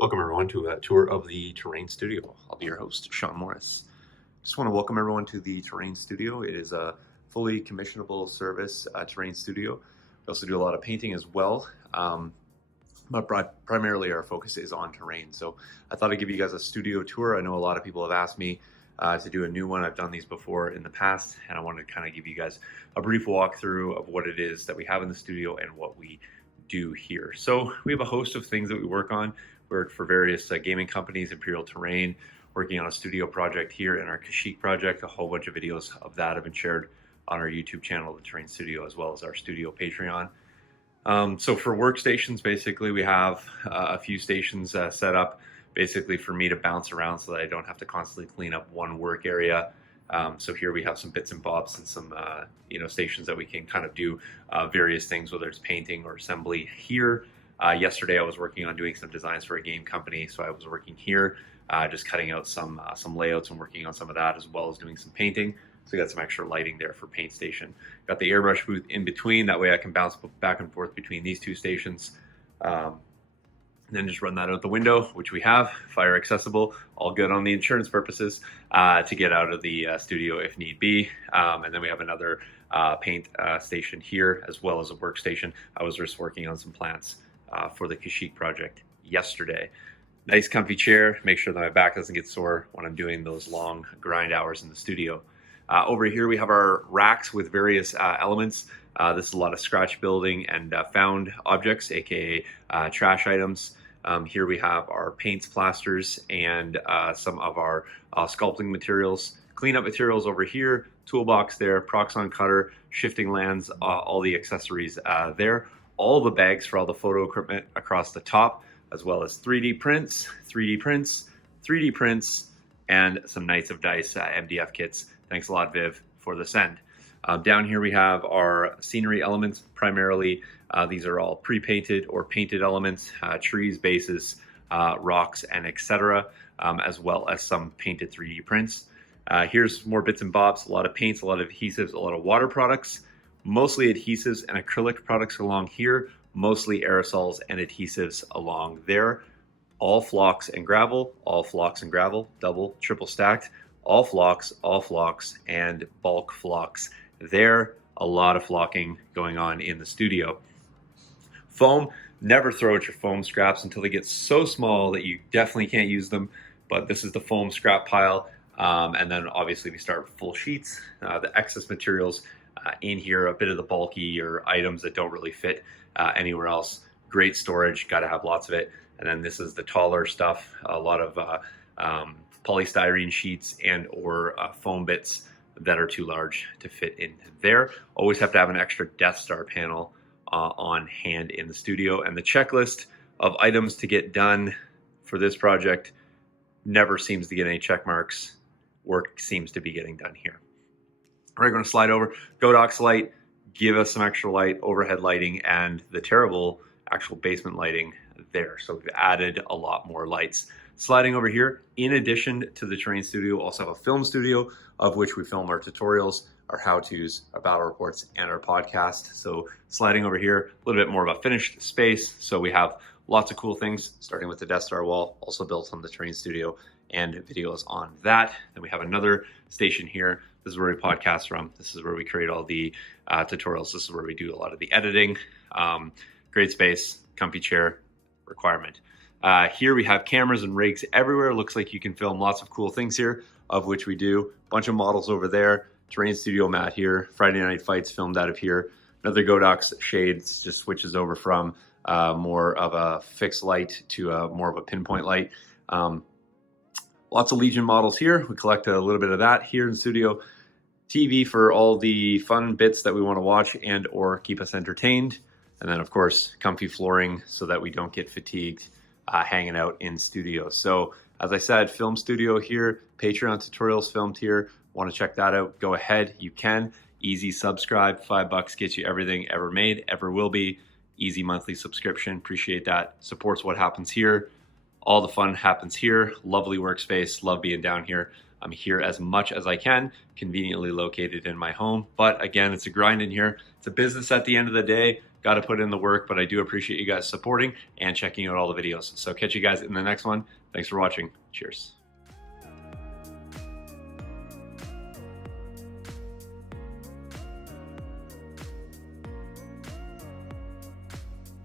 Welcome everyone to a tour of the Terrain Studio. I'll be your host, Sean Morris. Just want to welcome everyone to the Terrain Studio. It is a fully commissionable service Terrain Studio. We also do a lot of painting as well, but primarily our focus is on terrain. So I thought I'd give you guys a studio tour. I know a lot of people have asked me to do a new one. I've done these before in the past, and I wanted to kind of give you guys a brief walkthrough of what it is that we have in the studio and what we do here. So we have a host of things that we work on. Work for various gaming companies, Imperial Terrain, working on a studio project here in our Kashyyyk project. A whole bunch of videos of that have been shared on our YouTube channel, The Terrain Studio, as well as our studio Patreon. So for workstations, basically we have a few stations set up basically for me to bounce around so that I don't have to constantly clean up one work area. So here we have some bits and bobs and some stations that we can kind of do various things, whether it's painting or assembly here. Yesterday I was working on doing some designs for a game company, so I was working here, just cutting out some layouts and working on some of that, as well as doing some painting. So we got some extra lighting there for paint station. Got the airbrush booth in between, that way I can bounce back and forth between these two stations. And then just run that out the window, which we have, fire accessible, all good on the insurance purposes, to get out of the studio if need be. And then we have another paint station here, as well as a workstation. I was just working on some plants for the Kashyyyk project yesterday. Nice comfy chair, make sure that my back doesn't get sore when I'm doing those long grind hours in the studio. Over here we have our racks with various elements. This is a lot of scratch building and found objects, aka trash items. Here we have our paints, plasters, and some of our sculpting materials. Cleanup materials over here, toolbox there, Proxxon cutter, shifting lands, all the accessories there. All the bags for all the photo equipment across the top, as well as 3D prints, 3D prints, 3D prints, and some Knights of Dice MDF kits. Thanks a lot, Viv, for the send. Down here we have our scenery elements. Primarily, these are all pre-painted or painted elements, trees, bases, rocks, and etc., as well as some painted 3D prints. Here's more bits and bobs, a lot of paints, a lot of adhesives, a lot of water products. Mostly adhesives and acrylic products along here, mostly aerosols and adhesives along there. All flocks and gravel, double, triple stacked, all flocks, and bulk flocks there. A lot of flocking going on in the studio. Foam, never throw out your foam scraps until they get so small that you definitely can't use them, but this is the foam scrap pile. And then obviously we start with full sheets, the excess materials in here, a bit of the bulkier items that don't really fit anywhere else. Great storage, got to have lots of it. And then this is the taller stuff, a lot of polystyrene sheets and or foam bits that are too large to fit in there. Always have to have an extra Death Star panel on hand in the studio. And the checklist of items to get done for this project never seems to get any check marks. Work seems to be getting done here. We're going to slide over, Godox light, give us some extra light, overhead lighting, and the terrible actual basement lighting there. So we've added a lot more lights. Sliding over here, in addition to the Terrain Studio, also have a film studio of which we film our tutorials, our how-tos, our battle reports, and our podcast. So sliding over here, a little bit more of a finished space. So we have lots of cool things, starting with the Death Star wall, also built on the Terrain Studio, and videos on that. Then we have another station here. This is where we podcast from. This is where we create all the tutorials. This is where we do a lot of the editing. Great space, comfy chair, requirement. Here we have cameras and rigs everywhere. Looks like you can film lots of cool things here, of which we do. Bunch of models over there. Terrain Studio mat here. Friday Night Fights filmed out of here. Another Godox shades, just switches over from more of a fixed light to more of a pinpoint light. Lots of Legion models here. We collect a little bit of that here in the studio. TV for all the fun bits that we want to watch and or keep us entertained. And then of course, comfy flooring so that we don't get fatigued hanging out in studio. So as I said, film studio here, Patreon tutorials filmed here. Want to check that out? Go ahead, you can. Easy subscribe, $5 gets you everything ever made, ever will be. Easy monthly subscription, appreciate that. Supports what happens here. All the fun happens here. Lovely workspace, love being down here. I'm here as much as I can, conveniently located in my home. But again, it's a grind in here. It's a business at the end of the day. Got to put in the work, but I do appreciate you guys supporting and checking out all the videos. So catch you guys in the next one. Thanks for watching. Cheers.